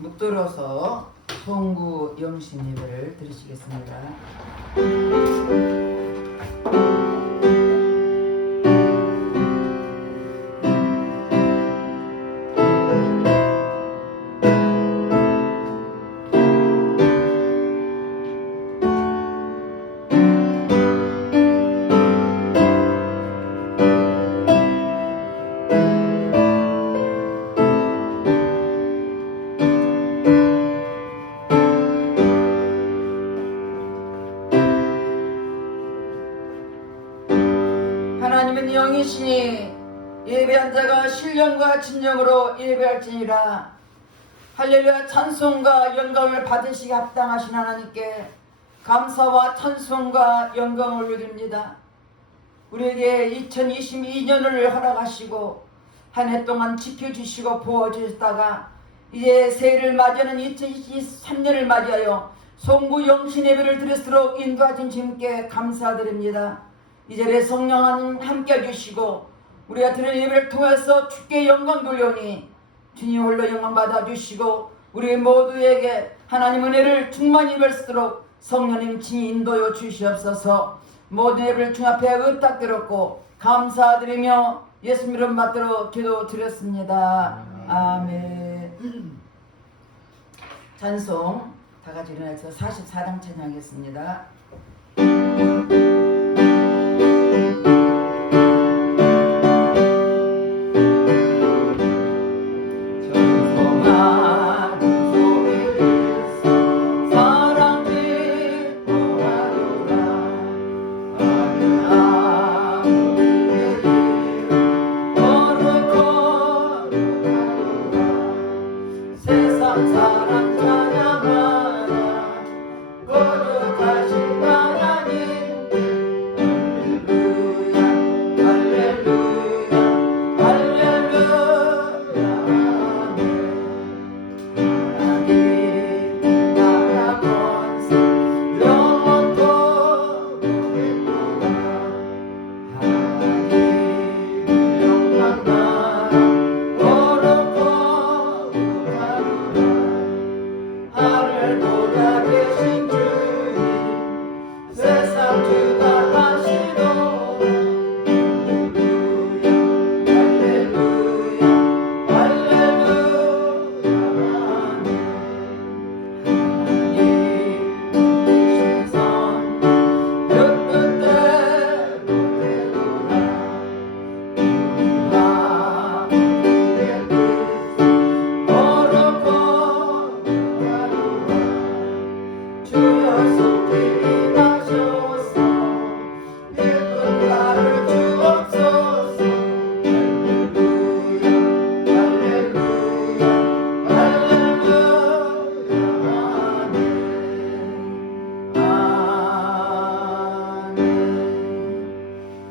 묵들어서 송구 영신 예배를 드리시겠습니다. 하나님은 영이시니 예배한 자가 신령과 진정으로 예배할지니라. 할렐루야. 찬송과 영광을 받으시기 합당하신 하나님께 감사와 찬송과 영광을 올려드립니다. 우리에게 2022년을 허락하시고 한 해 동안 지켜주시고 보호주셨다가 이제 새해를 맞이하는 2023년을 맞이하여 송구 영신 예배를 드렸도록 인도하신 주님께 감사드립니다. 이 자리에 성령 하나님 함께 해주시고 우리가 드리는 예배를 통해서 주께 영광 돌려오니 주님 홀로 영광 받아주시고 우리 모두에게 하나님 은혜를 충만히 입을수록 성령님 친히 인도여 주시옵소서. 모든 예배를 주 앞에 의탁드렸고 감사드리며 예수님 이름 받들어 기도드렸습니다. 아멘. 찬송 다같이 일어나서 44장 찬양하겠습니다.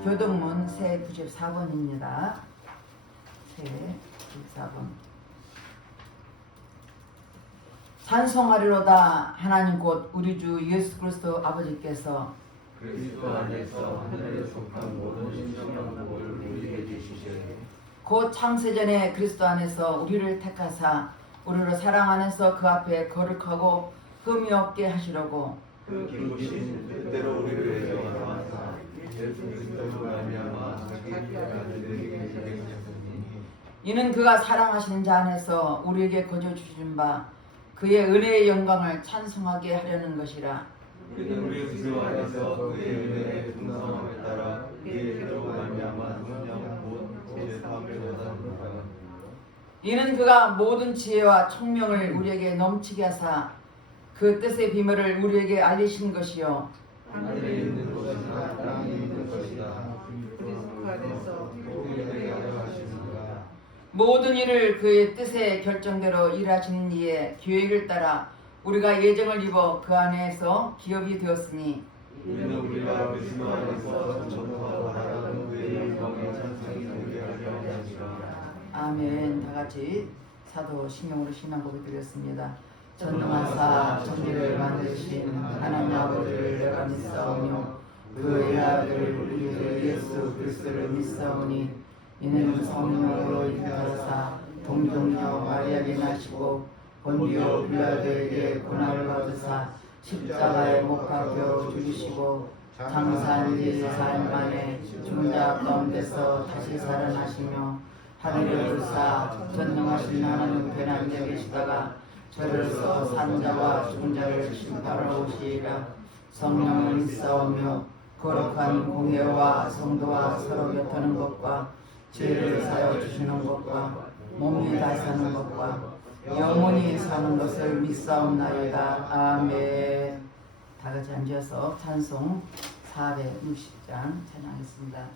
교동문 새 94번입니다. 새 94번. 찬송하리로다. 하나님 곧 우리 주 예수 그리스도 아버지께서 그리스도 안에서 하늘에 속한 모든 신령한 복을 우리에게 주시되 곧 창세전에 그리스도 안에서 우리를 택하사 우리를 사랑 안에서 그 앞에 거룩하고 흠이 없게 하시려고 그 기쁘신 뜻대로 우리를 예정하사 예수 그리스도로 말미암아 자기 아들에게 제정하셨으니 이는 그가 사랑하시는 자 안에서 우리에게 거저 주신 바 그의 은혜의 영광을 찬송하게 하려는 것이라. 그는 우리 그리스도 안에서 그의 은혜의 풍성함에 따라 그의 죄로 말미암아 성령 곧 죄사함을 얻었노라. 이는 그가 모든 지혜와 총명을 우리에게 넘치게 하사 그 뜻의 비밀을 우리에게 알리신 것이요 하늘에 있는 것이나 땅에 있는 것이나 그리스도 안에서 우리에게 하시니라. 모든 일을 그의 뜻의 결정대로 일하시는 이의 계획을 따라 우리가 예정을 입어 그 안에서 기업이 되었으니 이는 우리가 그리스도 안에서 전부터 바라던 그의 영광의 찬송이 되게 하려 함이라. 아멘. 다같이 사도 신경으로 신앙 고백 드렸습니다. 전능하사 천지를 만드신 하나님 아버지를 내가 믿사오며 그의 아들 우리 주 예수 그리스도를 믿사오니 이는 성령으로 인하사 동정녀 마리아에게 나시고 본디오 빌라도에게 고난을 받으사 십자가에 못 박혀 죽으시고 장사한 지 4일 만에 죽은 자 가운데서 다시 살아나시며 하늘에 오르사 전능하신 하나님 우편에 앉아 계시다가 저로서 산 자와 죽은 자를 심판하러 오시리라. 성령을 믿사오며 거룩한 공회와 성도와 서로 곁하는 것과 죄를 사여 주시는 것과 몸이 다시 사는 것과 영원히 사는 것을 믿사옵나이다. 아멘. 다 같이 앉아서 찬송 460장 찬양하겠습니다.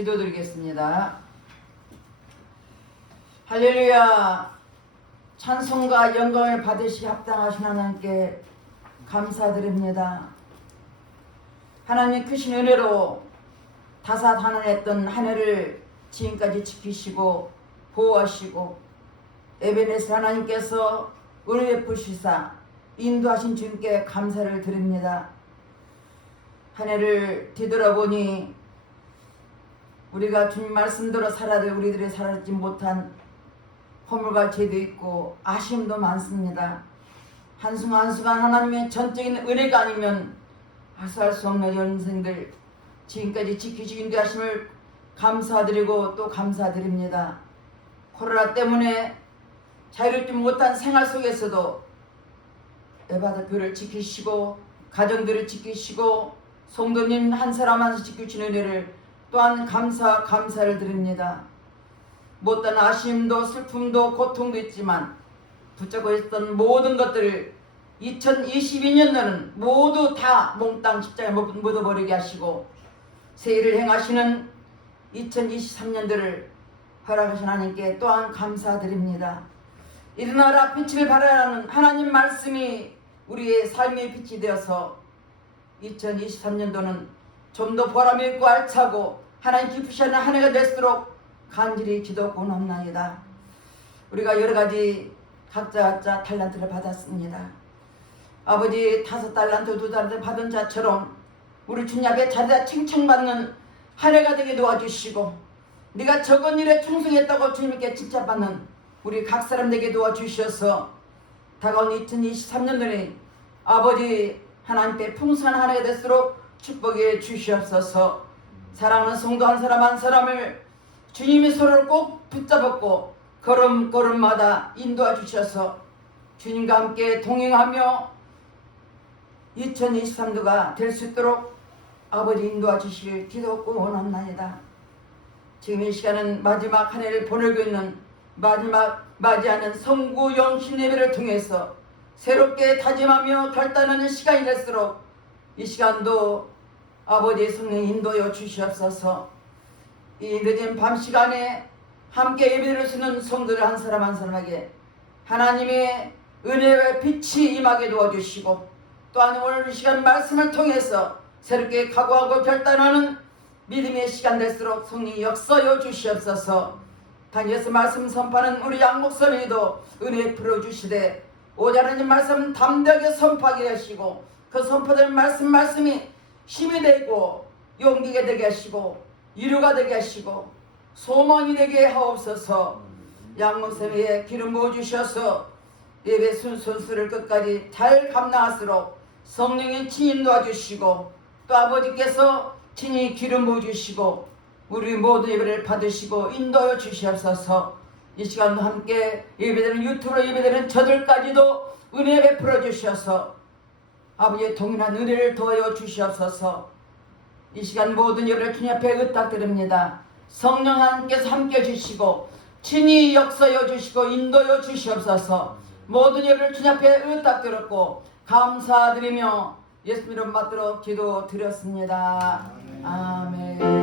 기도드리겠습니다. 할렐루야. 찬송과 영광을 받으시 합당하신 하나님께 감사드립니다. 하나님 크신 은혜로 다사다난했던 한 해를 지금까지 지키시고 보호하시고 에베네스 하나님께서 은혜 베푸시사 인도하신 주님께 감사를 드립니다. 한 해를 뒤돌아보니 우리가 주님 말씀대로 살아도 우리들이 살아지 못한 허물과 죄도 있고 아쉬움도 많습니다. 한순간 한순간 하나님의 전적인 은혜가 아니면 하소할 수 없는 인생들 지금까지 지키시 인도하심을 감사드리고 또 감사드립니다. 코로나 때문에 자유롭지 못한 생활 속에서도 에바다교를 지키시고 가정들을 지키시고 성도님 한 사람 한 사람 지키시는 은혜를 또한 감사를 드립니다. 못다한 아쉬움도 슬픔도 고통도 있지만 붙잡고 있었던 모든 것들을 2022년도는 모두 다 몽땅 십자가에 묻어버리게 하시고 새해를 행하시는 2023년도를 허락하신 하나님께 또한 감사드립니다. 일어나라 빛을 발하라는 하나님 말씀이 우리의 삶의 빛이 되어서 2023년도는 좀 더 보람 있고 알차고 하나님 기쁘시는 한 해가 될수록 간절히 기도하옵나이다. 우리가 여러 가지 각자 달란트를 받았습니다. 아버지 5달란트 2달란트 받은 자처럼 우리 주님 앞에 자리다 칭찬받는 한 해가 되게 도와주시고 네가 적은 일에 충성했다고 주님께 칭찬받는 우리 각 사람 되게 도와주셔서 다가온 2023년도에 아버지 하나님께 풍성한 한 해가 될수록 축복해 주시옵소서. 사랑하는 성도 한 사람 한 사람을 주님의 손을 꼭 붙잡았고 걸음마다 인도해 주셔서 주님과 함께 동행하며 2023년도가 될 수 있도록 아버지 인도해 주시길 기도하고 원합나이다. 지금 이 시간은 마지막 한 해를 보내고 있는 마지막 맞이하는 성구 영신 예배를 통해서 새롭게 다짐하며 결단하는 시간이 될수록 이 시간도 아버지의 성령 인도여 주시옵소서. 이 늦은 밤 시간에 함께 예배를 드리는 성도들 한 사람 한 사람에게 하나님의 은혜와 빛이 임하게 도와주시고, 또한 오늘 이 시간 말씀을 통해서 새롭게 각오하고 결단하는 믿음의 시간 될수록 성령이 역사여 주시옵소서. 단에서 말씀 선포하는 우리 양 목사님도 은혜 풀어주시되 오자는 말씀 담대하게 선포하게 하시고, 그 선포되는 말씀이 힘이 되고 용기가 되게 하시고 위로가 되게 하시고 소망이 되게 하옵소서. 양 목사님의 기름 부어주셔서 예배 순서를 끝까지 잘 감당할수록 성령의 친히 도와주시고, 또 아버지께서 친히 기름 부어주시고 우리 모든 예배를 받으시고 인도하여 주시옵소서. 이 시간도 함께 예배드리는 유튜브로 예배드리는 저들까지도 은혜 베풀어 주셔서 아버지의 동일한 은혜를 도와여 주시옵소서. 이 시간 모든 예배를 주님 앞에 의탁드립니다. 성령 하나님께서 함께 해주시고 친히 역사여 주시고 인도여 주시옵소서. 모든 예배를 주님 앞에 의탁드렸고 감사드리며 예수 이름 받들어 기도 드렸습니다. 아멘.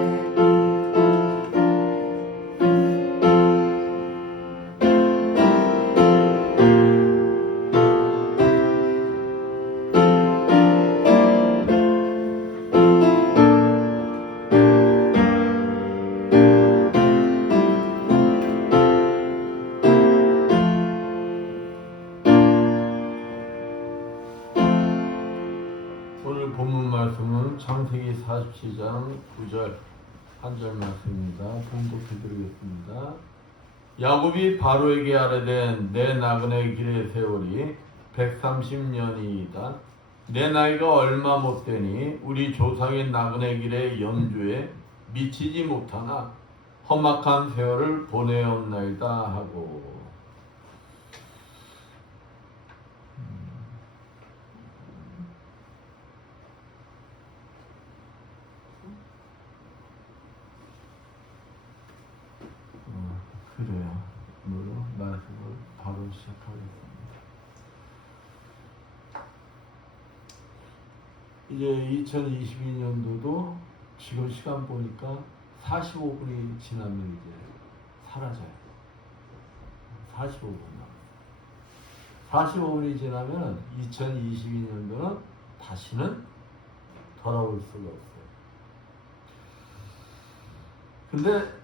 오늘 본문 말씀은 창세기 47장 9절 한 절 말씀입니다. 봉독해드리겠습니다. 야곱이 바로에게 아뢰된 내 나그네 길의 세월이 130년이다. 내 나이가 얼마 못되니 우리 조상의 나그네 길의 연주에 미치지 못하나 험악한 세월을 보내었나이다 하고, 그래요. 오늘 말씀을 바로 시작하겠습니다. 이제 2022년도도 지금 시간 보니까 45분이 지나면 이제 사라져요. 45분. 45분이 지나면 2022년도는 다시는 돌아올 수가 없어요. 근데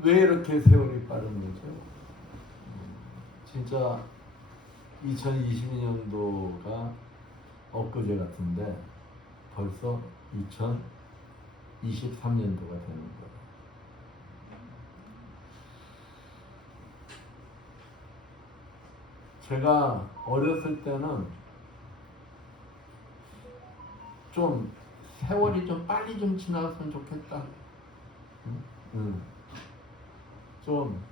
왜 이렇게 세월이 빠른 거죠? 진짜 2022년도가 엊그제 같은데 벌써 2023년도가 되는 거예요. 제가 어렸을 때는 좀 세월이 좀 빨리 좀 지나갔으면 좋겠다. 좀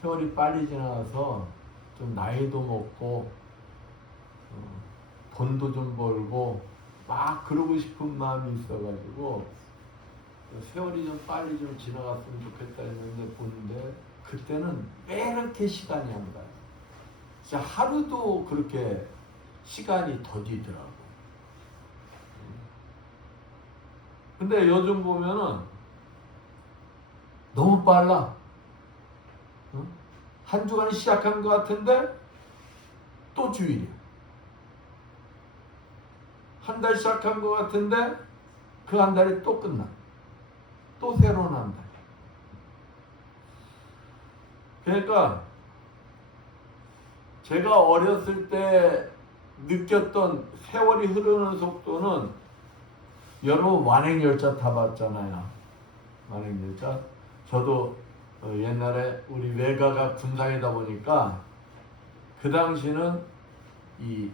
세월이 빨리 지나서 좀 나이도 먹고 돈도 좀 벌고 막 그러고 싶은 마음이 있어가지고 세월이 좀 빨리 좀 지나갔으면 좋겠다 했는데 보는데 그때는 왜 이렇게 시간이 안 가요? 진짜 하루도 그렇게 시간이 더디더라고. 근데 요즘 보면은 너무 빨라. 한 주간이 시작한 것 같은데 또 주일이야. 한 달 시작한 것 같은데 그 한 달이 또 끝나. 또 새로운 한 달. 그러니까 제가 어렸을 때 느꼈던 세월이 흐르는 속도는, 여러분 완행열차 타봤잖아요. 완행열차. 저도 옛날에 우리 외가가 군산이다 보니까 그 당시는 이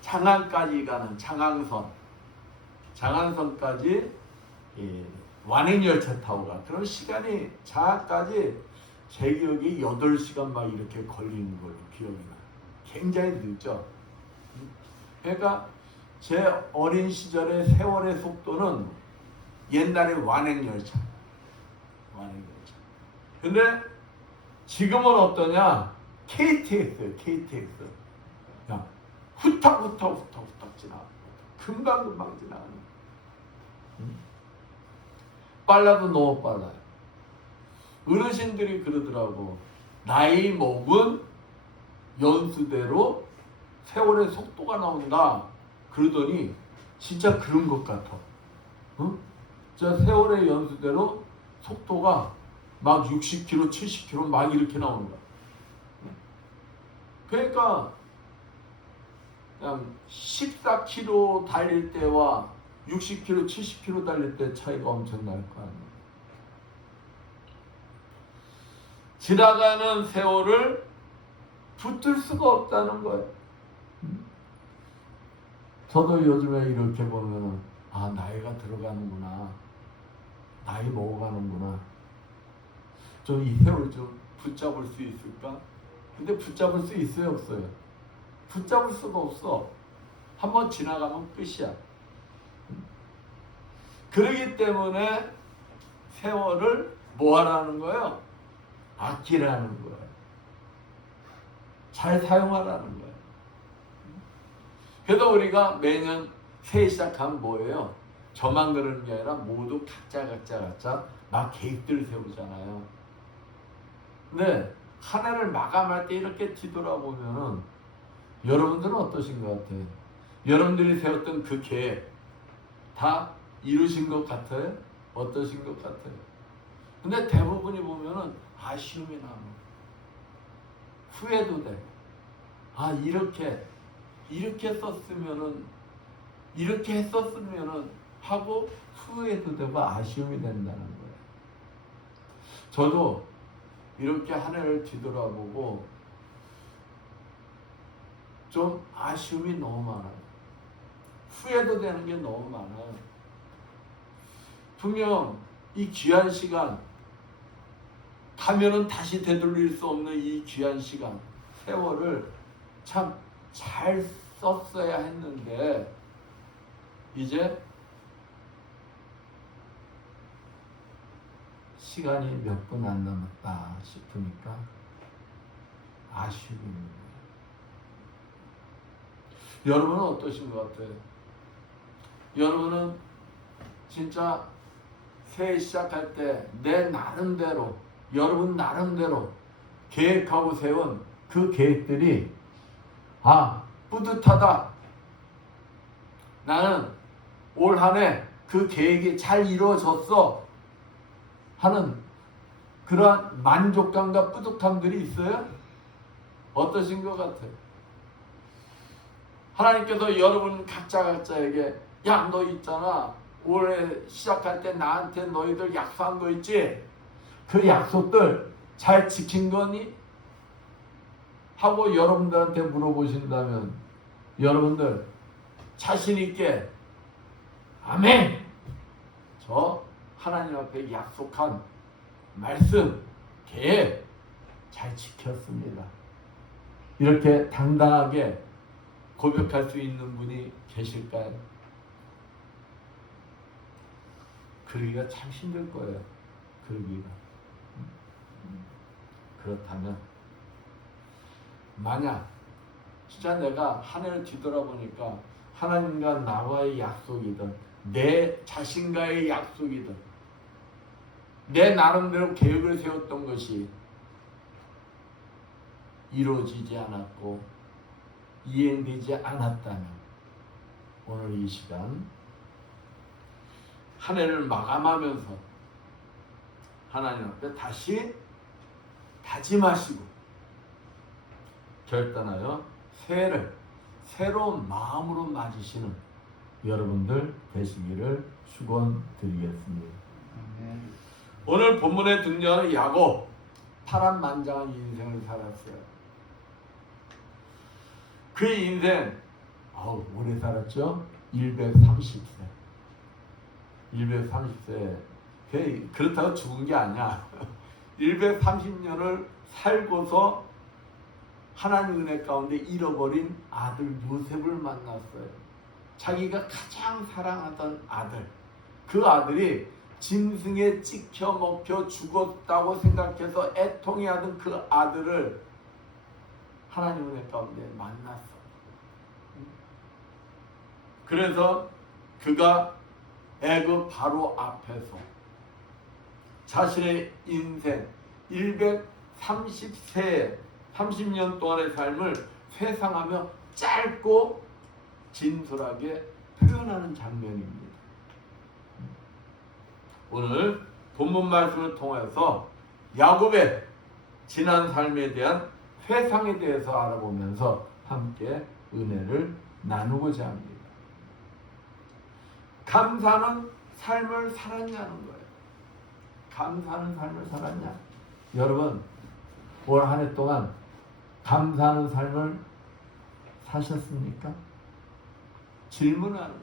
장안까지 가는 장안선까지 이 완행열차 타고 가. 그런 시간이 장안까지 제 기억이 8시간 막 이렇게 걸리는 걸로 기억이 나. 굉장히 늦죠. 그러니까 제 어린 시절의 세월의 속도는 옛날의 완행열차. 근데 지금은 어떠냐? KTX예요. KTX. 그냥 후딱후딱 지나가. 금방금방 지나가는. 빨라도 너무 빨라요. 어르신들이 그러더라고. 나이 먹은 연수대로 세월의 속도가 나온다. 그러더니 진짜 그런 것 같아. 응? 진짜 세월의 연수대로 속도가 막 60km, 70km 막 이렇게 나오는 거야. 그러니까 그냥 14km 달릴 때와 60km, 70km 달릴 때 차이가 엄청 날 거 아니에요. 지나가는 세월을 붙들 수가 없다는 거예요. 저도 요즘에 이렇게 보면은 아, 나이가 들어가는구나. 나이 먹어가는구나. 좀 이 세월 좀 붙잡을 수 있을까? 근데 붙잡을 수 있어요, 없어요? 붙잡을 수가 없어. 한번 지나가면 끝이야. 그러기 때문에 세월을 뭐 하라는 거예요? 아끼라는 거예요. 잘 사용하라는 거예요. 그래서 우리가 매년 새해 시작하면 뭐예요? 저만 그러는 게 아니라 모두 각자 막 계획들을 세우잖아요. 근데 한 해를 마감할 때 이렇게 뒤돌아보면은 여러분들은 어떠신 것 같아요? 여러분들이 세웠던 그 계획 다 이루신 것 같아요? 어떠신 것 같아요? 근데 대부분이 보면은 아쉬움이 나는 후회도 돼. 아, 이렇게 썼으면은 이렇게 했었으면은 하고 후회도 되고 아쉬움이 된다는 거예요. 저도 이렇게 한 해를 뒤돌아보고 좀 아쉬움이 너무 많아요. 후회도 되는 게 너무 많아요. 분명 이 귀한 시간, 가면은 다시 되돌릴 수 없는 이 귀한 시간, 세월을 참 잘 썼어야 했는데 이제 시간이 몇 분 안 남았다 싶으니까 아쉬움입니다. 여러분은 어떠신 것 같아요? 여러분은 진짜 새해 시작할 때 내 나름대로, 여러분 나름대로 계획하고 세운 그 계획들이 뿌듯하다. 나는 올 한 해 그 계획이 잘 이루어졌어 하는 그러한 만족감과 뿌듯함들이 있어요? 어떠신 것 같아요? 하나님께서 여러분 각자에게 야, 너 있잖아. 올해 시작할 때 나한테 너희들 약속한 거 있지? 그 약속들 잘 지킨 거니? 하고 여러분들한테 물어보신다면 여러분들 자신 있게 아멘! 저 하나님 앞에 약속한 말씀, 계획 잘 지켰습니다. 이렇게 당당하게 고백할 수 있는 분이 계실까요? 그러기가 참 힘들 거예요. 그러기가. 그렇다면 만약 진짜 내가 한 해를 뒤돌아보니까 하나님과 나와의 약속이든 내 자신과의 약속이든 내 나름대로 계획을 세웠던 것이 이루어지지 않았고 이행되지 않았다면 오늘 이 시간 한 해를 마감하면서 하나님 앞에 다시 다짐하시고 결단하여 새해를 새로운 마음으로 맞으시는 여러분들 되시기를 축원드리겠습니다. 오늘 본문에 등장하는 야곱, 파란만장한 인생을 살았어요. 그 인생 오래 살았죠? 130세. 230세. 그렇다고 죽은 게 아니야. 230년을 살고서 하나님 은혜 가운데 잃어버린 아들 요셉을 만났어요. 자기가 가장 사랑하던 아들. 그 아들이 짐승에 찍혀 먹혀 죽었다고 생각해서 애통해하던 그 아들을 하나님 은혜 가운데 만났어. 그래서 그가 애굽 바로 앞에서 자신의 인생 130세 30년 동안의 삶을 회상하며 짧고 진솔하게 표현하는 장면입니다. 오늘 본문 말씀을 통해서 야곱의 지난 삶에 대한 회상에 대해서 알아보면서 함께 은혜를 나누고자 합니다. 감사하는 삶을 살았냐는 거예요. 감사하는 삶을 살았냐? 여러분, 올 한 해 동안 감사하는 삶을 사셨습니까? 질문하는 거예요.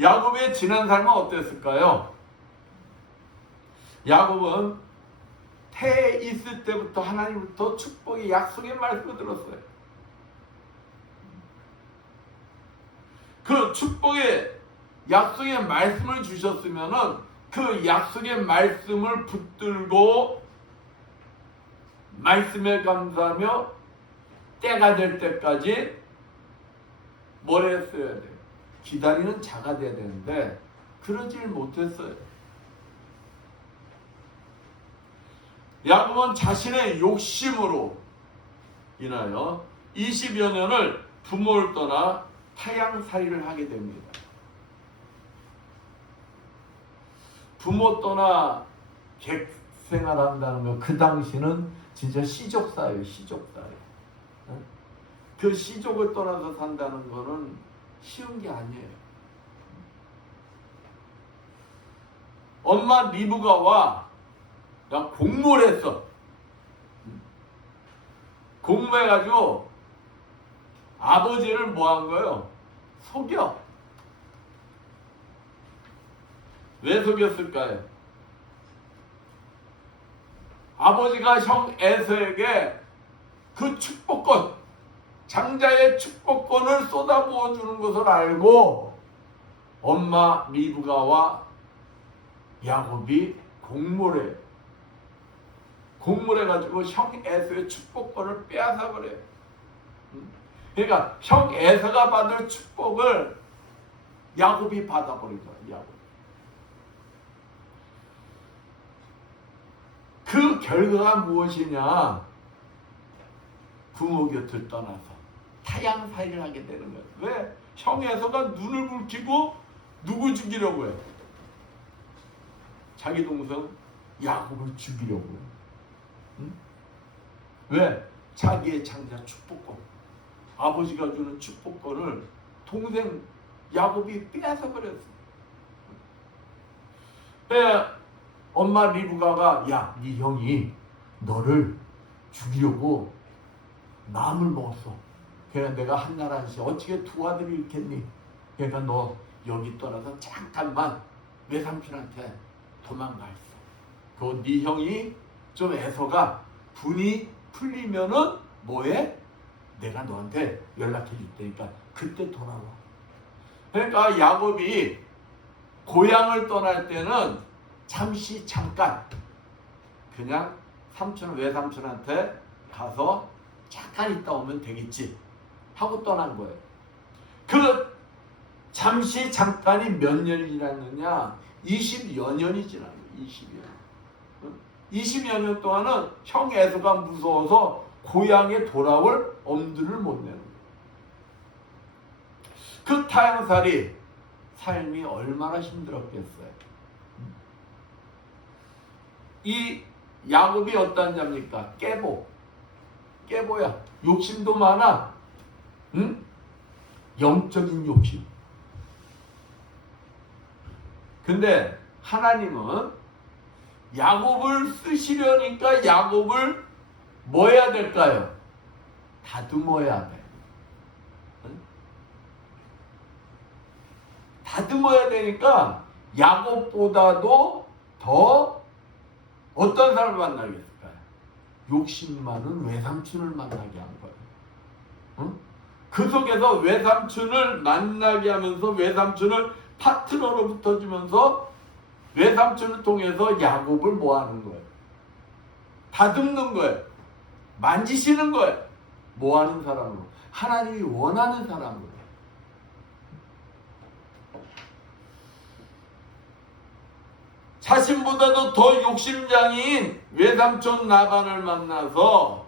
야곱의 지난 삶은 어땠을까요? 야곱은 태에 있을 때부터 하나님부터 축복의 약속의 말씀을 들었어요. 그 축복의 약속의 말씀을 주셨으면은 그 약속의 말씀을 붙들고 말씀에 감사하며 때가 될 때까지 뭘 했어야 돼요? 기다리는 자가 돼야 되는데 그러질 못했어요. 야곱은 자신의 욕심으로 인하여 20여 년을 부모를 떠나 타향살이를 하게 됩니다. 부모 떠나 객생활한다는 거, 그 당시는 진짜 시족사예요. 시족사예요. 그 시족을 떠나서 산다는 거는 쉬운 게 아니에요. 엄마 리브가와 공모를 했어. 공모해가지고 아버지를 뭐 한 거예요? 속여. 왜 속였을까요? 아버지가 형 에서에게 그 축복권, 장자의 축복권을 쏟아부어 주는 것을 알고 엄마 리브가와 야곱이 공모를 해가지고 형 에서의 축복권을 빼앗아 버려요. 그러니까 형 에서가 받을 축복을 야곱이 받아버린 거예요. 야곱. 그 결과가 무엇이냐? 부모 곁을 떠나서 타향살이를 하게 되는 거예요. 왜? 형 에서가 눈을 붉히고 누구 죽이려고 해요? 자기 동생 야곱을 죽이려고 해요. 응? 왜? 자기의 장자 축복권, 아버지가 주는 축복권을 동생 야곱이 빼앗아 버렸어. 엄마 리브가가 야, 네 형이 너를 죽이려고 마음을 먹었어. 그러니까 내가 한날 한시 어떻게 두 아들이 있겠니? 그러니까 너 여기 떠나서 잠깐만 외삼촌한테 도망가 있어. 그 네 형이 좀 애서가 분이 풀리면은 뭐해? 내가 너한테 연락해 줄 테니까 그때 돌아와. 그러니까 야곱이 고향을 떠날 때는 잠시 잠깐 그냥 삼촌 외삼촌한테 가서 잠깐 있다 오면 되겠지 하고 떠난 거예요. 그 잠시 잠깐이 몇 년이 지났느냐? 20여 년이 지난 거예요. 20여 년. 20여 년 동안은 형 에서가 무서워서 고향에 돌아올 엄두를 못 내는 거예요. 그 타향살이 삶이 얼마나 힘들었겠어요. 이 야곱이 어떤 자입니까? 깨보야. 욕심도 많아. 응? 영적인 욕심. 근데 하나님은 야곱을 쓰시려니까 야곱을 뭐 해야 될까요? 다듬어야 돼. 응? 다듬어야 되니까 야곱보다도 더 어떤 사람을 만나게 했을까요? 욕심 많은 외삼촌을 만나게 한 거예요. 응? 그 속에서 외삼촌을 만나게 하면서 외삼촌을 파트너로 붙어주면서 외삼촌을 통해서 야곱을 뭐 하는 거예요? 다듬는 거예요. 만지시는 거예요. 뭐 하는 사람으로? 하나님이 원하는 사람으로. 자신보다도 더 욕심장애인 외삼촌 라반을 만나서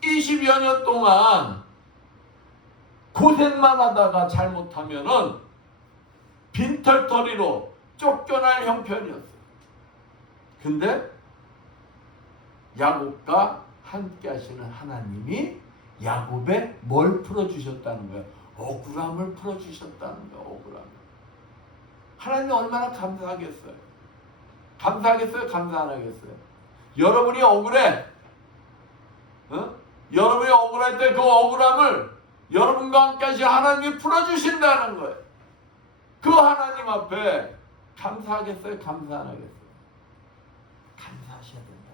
20여 년 동안 고생만 하다가 잘못하면은 빈털터리로 쫓겨날 형편이었어요. 근데 야곱과 함께 하시는 하나님이 야곱에 뭘 풀어주셨다는 거예요? 억울함을 풀어주셨다는 거예요. 억울함을. 하나님이 얼마나 감사하겠어요? 감사하겠어요? 감사 안 하겠어요? 여러분이 억울해. 여러분이 억울할 때 그 억울함을 여러분과 함께 하신 하나님이 풀어주신다는 거예요. 그 하나님 앞에 감사하겠어요? 감사 안 하겠어요? 감사하셔야 된다.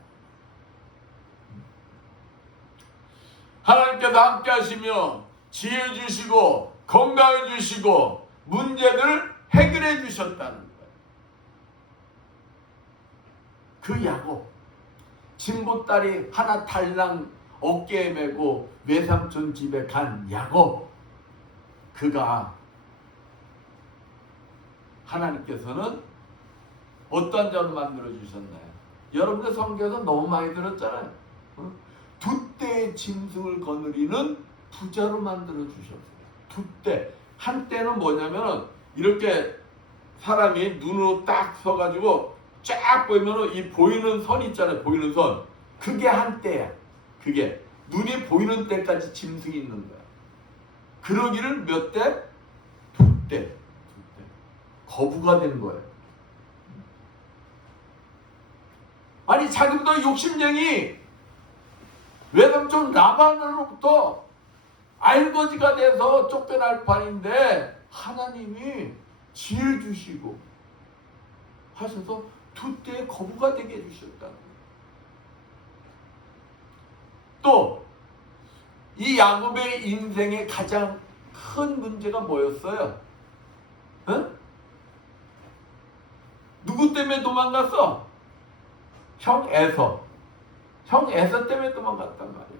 하나님께서 함께 하시며 지혜 주시고 건강해 주시고 문제들을 해결해 주셨다는 거예요. 그 야곱, 친보딸이 하나 달랑 어깨에 메고 외삼촌 집에 간 야곱, 그가 하나님께서는 어떤 자로 만들어 주셨나요? 여러분들 성경에서 너무 많이 들었잖아요. 두 때의 짐승을 거느리는 부자로 만들어 주셨어요. 두 때. 한때는 뭐냐면은 이렇게 사람이 눈으로 딱 서가지고 쫙 보이면은 이 보이는 선 있잖아요. 보이는 선. 그게 한때야. 그게 눈이 보이는 때까지 짐승이 있는 거야. 그러기를 몇 때? 두 때. 거부가 된 거예요. 아니 자기보다 욕심쟁이 외삼촌 라반으로부터 알거지가 돼서 쫓겨날 판인데 하나님이 지혜 주시고 하셔서 두 때에 거부가 되게 해주셨다는 거예요. 또 이 야곱의 인생의 가장 큰 문제가 뭐였어요? 누구 때문에 도망갔어? 형 에서. 형 에서 때문에 도망갔단 말이에요.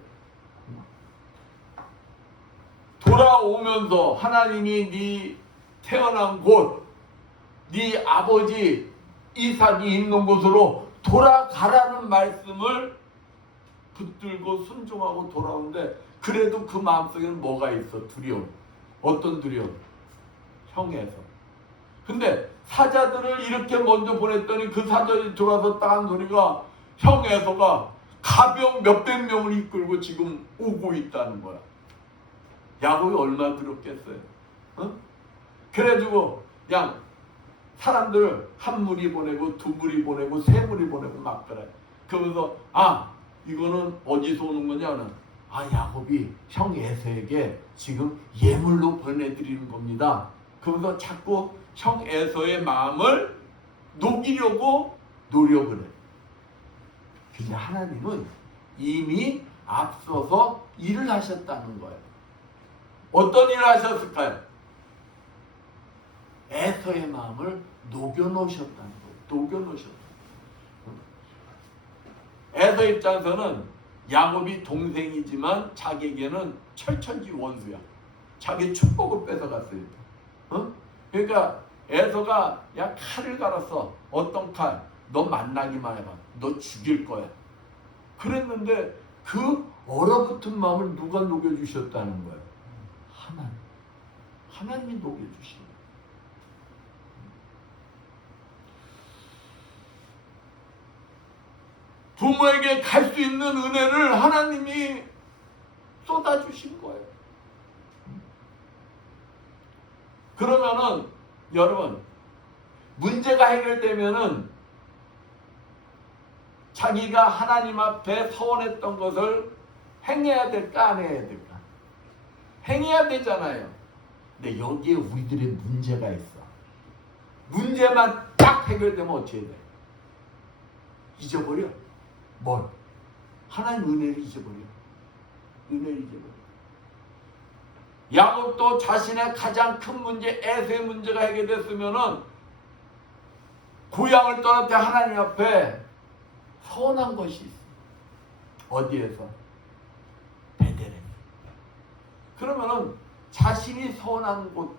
돌아오면서 하나님이 네 태어난 곳, 네 아버지 이삭이 있는 곳으로 돌아가라는 말씀을 붙들고 순종하고 돌아오는데 그래도 그 마음속에는 뭐가 있어? 두려움. 어떤 두려움? 형에서. 근데 사자들을 이렇게 먼저 보냈더니 그 사자들이 돌아서 딱 소리가 형 에서가 가병 몇백 명을 이끌고 지금 오고 있다는 거야. 야곱이 얼마나 두렵겠어요. 그래가지고 그냥 사람들 한 무리 보내고 두 무리 보내고 세 무리 보내고 막 그래. 그러면서 이거는 어디서 오는 거냐는 야곱이 형 에서에게 지금 예물로 보내드리는 겁니다. 그러면서 자꾸 형 에서의 마음을 녹이려고 노력을 해. 근데 하나님은 이미 앞서서 일을 하셨다는 거예요. 어떤 일을 하셨을까요? 에서의 마음을 녹여놓으셨다는 거예요. 녹여놓으셨다. 에서 입장에서는 야곱이 동생이지만 자기에게는 철천지 원수야. 자기 축복을 뺏어갔어요. 그러니까 에서가 야 칼을 갈았어. 어떤 칼? 너 만나기만 해봐. 너 죽일 거야. 그랬는데 그 얼어붙은 마음을 누가 녹여주셨다는 거예요? 하나님이 녹여주신 거예요. 부모에게 갈 수 있는 은혜를 하나님이 쏟아주신 거예요. 그러면은 여러분 문제가 해결되면은 자기가 하나님 앞에 서원했던 것을 행해야 될까 안 해야 될까? 행해야 되잖아요. 근데 여기에 우리들의 문제가 있어. 문제만 딱 해결되면 어떻게 돼? 잊어버려. 뭘? 하나님 은혜를 잊어버려. 은혜를 잊어버려. 야곱도 자신의 가장 큰 문제, 에서의 문제가 해결됐으면은 고향을 떠날 때 하나님 앞에 서운한 것이 있어. 어디에서? 베델에. 그러면은 자신이 서운한 곳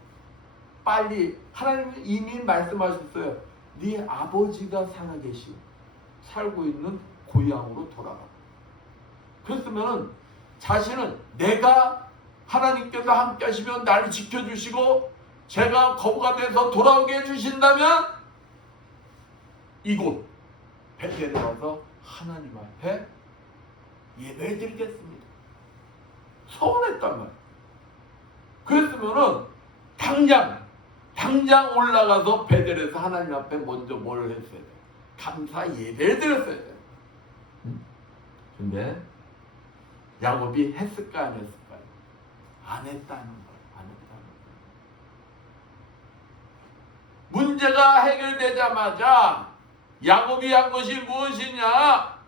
빨리 하나님은 이미 말씀하셨어요. 네 아버지가 살아계시고 살고 있는 고향으로 돌아가. 그랬으면은 자신은 내가 하나님께서 함께 하시면 나를 지켜주시고 제가 거부가 돼서 돌아오게 해주신다면 이곳 베델에 와서 하나님 앞에 예배를 드리겠습니다. 서운했단 말이에요. 그랬으면은 당장 올라가서 베델에서 하나님 앞에 먼저 뭘 했어야 돼? 감사 예배를 드렸어야 돼. 근데 야곱이 했을까 안 했을까? 안 했다는 거예요. 안 했다는 거예요. 문제가 해결되자마자 야곱이 한 것이 무엇이냐?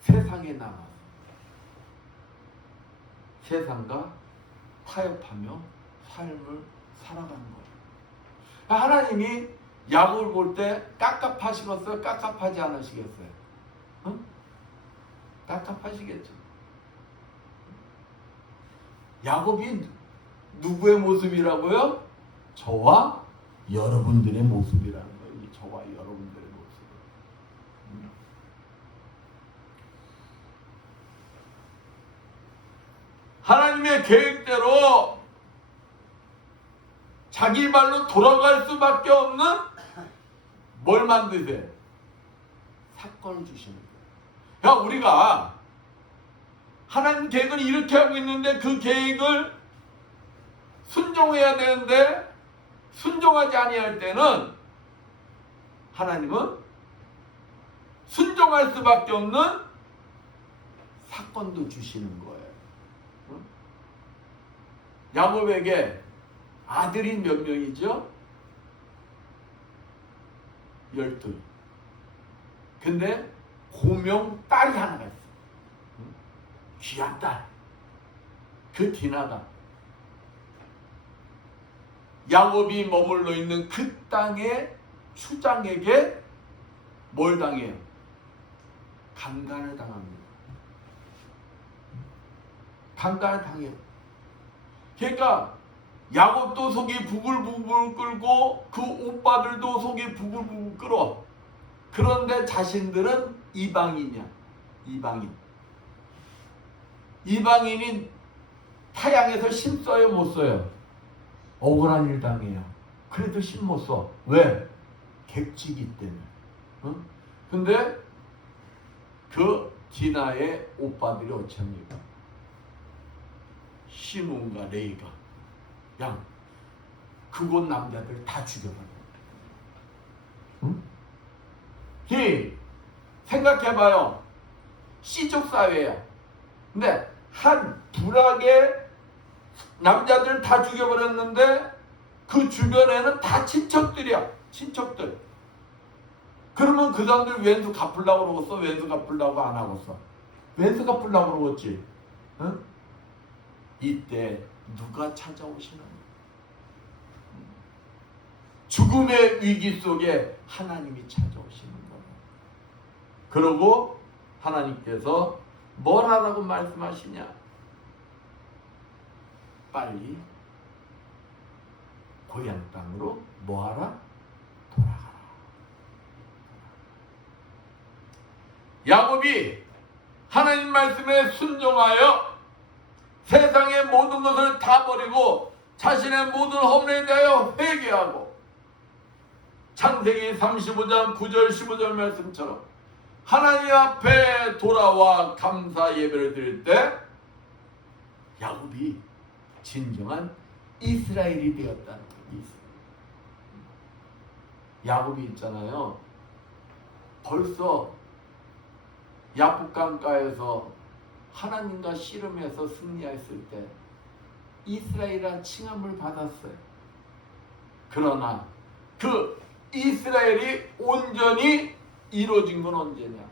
세상에 나가서 세상과 타협하며 삶을 살아가는 거예요. 하나님이 야곱을 볼 때 깝깝하시겠어요? 깝깝하지 않으시겠어요? 응? 깝깝하시겠죠. 야곱이 누구의 모습이라고요? 저와 여러분들의 모습이라는 거예요. 저와 여러분들의 모습. 하나님의 계획대로 자기 발로 돌아갈 수밖에 없는 뭘 만드세요? 사건을 주시는 거예요. 그러니까 우리가 하나님 계획을 이렇게 하고 있는데 그 계획을 순종해야 되는데 순종하지 아니할 때는 하나님은 순종할 수밖에 없는 사건도 주시는 거예요. 야곱에게 아들이 몇 명이죠? 12. 근데 고명 딸이 하나가 있어. 귀한 딸. 그 디나가 야곱이 머물러 있는 그 땅의 추장에게 뭘 당해요? 강간을 당합니다. 강간을 당해요. 그러니까 야곱도 속이 부글부글 끓고 그 오빠들도 속이 부글부글 끓어. 그런데 자신들은 이방인이야. 이방인이 타양에서 심 써요, 못 써요? 억울한 일 당해요. 그래도 심 못 써. 왜? 객지기 때문에. 응? 근데 그 디나의 오빠들이 어찌합니까? 시몬과 레이가 양 그곳 남자들 다 죽여버려. 응? 생각해봐요. 씨족 사회야. 근데 한 부락의 남자들 다 죽여버렸는데 그 주변에는 다 친척들이야. 친척들. 그러면 그 사람들 왼수 갚으려고 그러겠어? 왼수 갚으려고 안 하겠어? 왼수 갚으려고 그러겠지. 응? 이때 누가 찾아오시나? 죽음의 위기 속에 하나님이 찾아오시는 거예요. 그러고 하나님께서 뭘 하라고 말씀하시냐? 빨리 고향 땅으로 뭐하라? 돌아가라. 야곱이 하나님 말씀에 순종하여 세상의 모든 것을 다 버리고 자신의 모든 허물에 대하여 회개하고 창세기 35장 9절 15절 말씀처럼 하나님 앞에 돌아와 감사 예배를 드릴 때 야곱이 진정한 이스라엘이 되었다는 거예요. 야곱이 있잖아요. 벌써 야복강가에서 하나님과 씨름해서 승리했을 때 이스라엘이라는 칭함을 받았어요. 그러나 그 이스라엘이 온전히 이루어진 건 언제냐?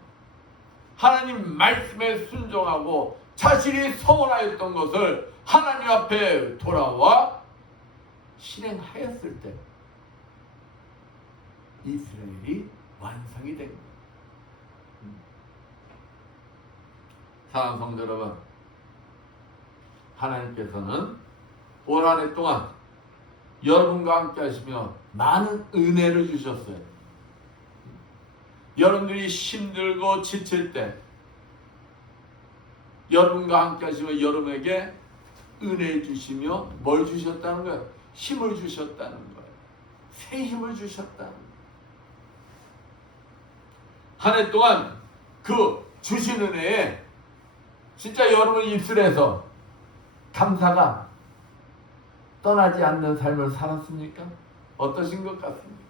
하나님 말씀에 순종하고 자신이 서원하였던 것을 하나님 앞에 돌아와 실행하였을 때 이스라엘이 완성이 된 거예요. 사랑하는 성도 여러분, 하나님께서는 올 한 해 동안 여러분과 함께 하시며 많은 은혜를 주셨어요. 여러분들이 힘들고 지칠 때 여러분과 함께 하시며 여러분에게 은혜 주시며 뭘 주셨다는 거예요? 힘을 주셨다는 거예요. 새 힘을 주셨다는 거예요. 한 해 동안 그 주신 은혜에 진짜 여러분 입술에서 감사가 떠나지 않는 삶을 살았습니까? 어떠신 것 같습니까?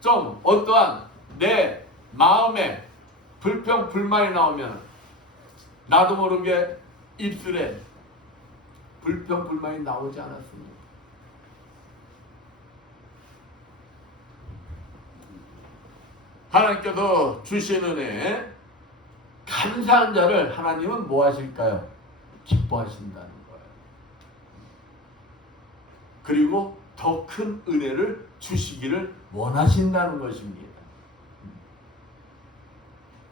좀 어떠한 내 마음에 불평, 불만이 나오면 나도 모르게 입술에 불평, 불만이 나오지 않았습니까? 하나님께서 주신 은혜에 감사한 자를 하나님은 뭐 하실까요? 기뻐하신다는 거예요. 그리고 더 큰 은혜를 주시기를 원하신다는 것입니다.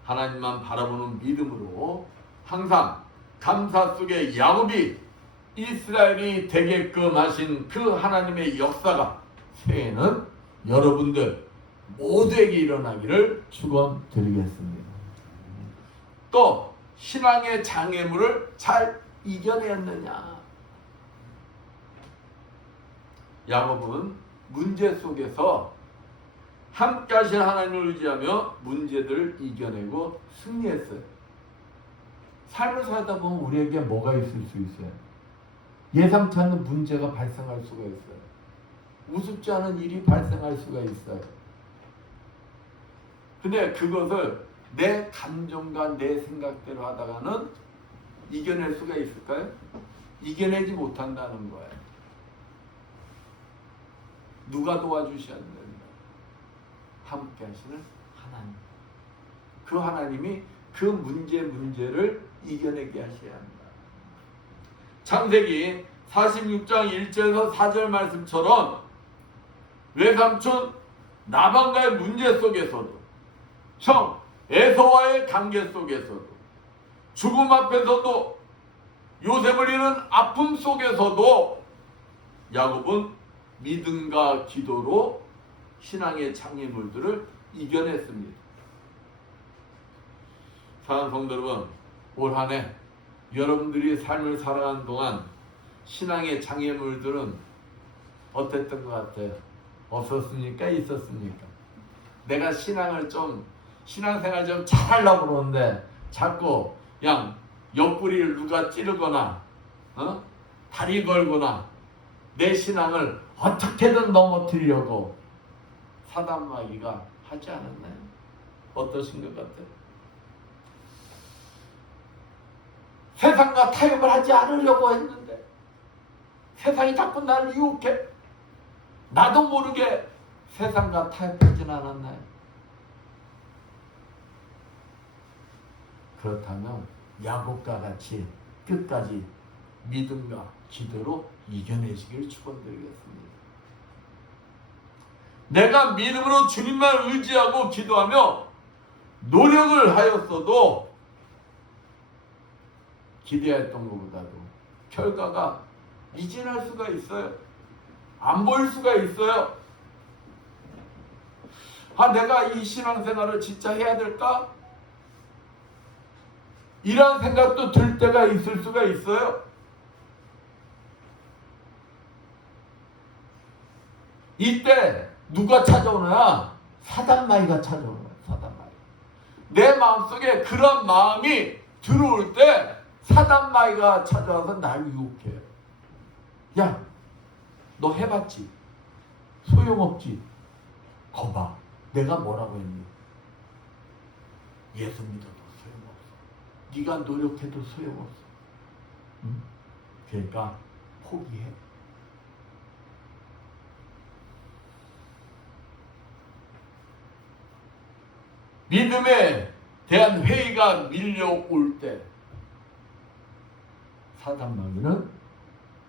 하나님만 바라보는 믿음으로 항상 감사 속에 야곱이 이스라엘이 되게끔 하신 그 하나님의 역사가 새해에는 여러분들 모두에게 일어나기를 축원드리겠습니다. 또 신앙의 장애물을 잘 이겨내었느냐? 야곱은 문제 속에서 함께 하신 하나님을 의지하며 문제들을 이겨내고 승리했어요. 삶을 살다 보면 우리에게 뭐가 있을 수 있어요? 예상치 않는 문제가 발생할 수가 있어요. 우습지 않은 일이 발생할 수가 있어요. 근데 그것을 내 감정과 내 생각대로 하다가는 이겨낼 수가 있을까요? 이겨내지 못한다는 거예요. 누가 도와주셔야 된다? 함께 하시는 하나님. 그 하나님이 그 문제를 이겨내게 하셔야 합니다. 창세기 46장 1절에서 4절 말씀처럼 외삼촌 라반과의 문제 속에서도 형 에서와의 관계 속에서도 죽음 앞에서도 요셉을 잃은 아픔 속에서도 야곱은 믿음과 기도로 신앙의 장애물들을 이겨냈습니다. 사랑하는 성도 여러분, 올 한 해 여러분들이 삶을 살아가는 동안 신앙의 장애물들은 어땠던 것 같아요? 없었습니까? 있었습니까? 내가 신앙생활 좀 잘하려고 그러는데 자꾸 그냥 옆구리를 누가 찌르거나 다리 걸거나 내 신앙을 어떻게든 넘어뜨리려고 사단마귀가 하지 않았나요? 어떠신 것 같아요? 세상과 타협을 하지 않으려고 했는데 세상이 자꾸 나를 유혹해. 나도 모르게 세상과 타협하진 않았나요? 그렇다면 야곱과 같이 끝까지 믿음과 기도로 이겨내시길 축원드리겠습니다. 내가 믿음으로 주님만 의지하고 기도하며 노력을 하였어도 기대했던 것보다도 결과가 미진할 수가 있어요. 안 보일 수가 있어요. 내가 이 신앙생활을 진짜 해야 될까? 이런 생각도 들 때가 있을 수가 있어요. 이때 누가 찾아오느냐? 사단마귀가 찾아오는 거예요. 사단마귀. 내 마음속에 그런 마음이 들어올 때 사단마귀가 찾아와서 날 유혹해요. 야, 너 해봤지? 소용없지? 거봐, 내가 뭐라고 했니? 예수 믿어도 소용없어. 네가 노력해도 소용없어. 응? 그러니까 포기해. 믿음의 대한 회의가 밀려올 때 사단 마귀는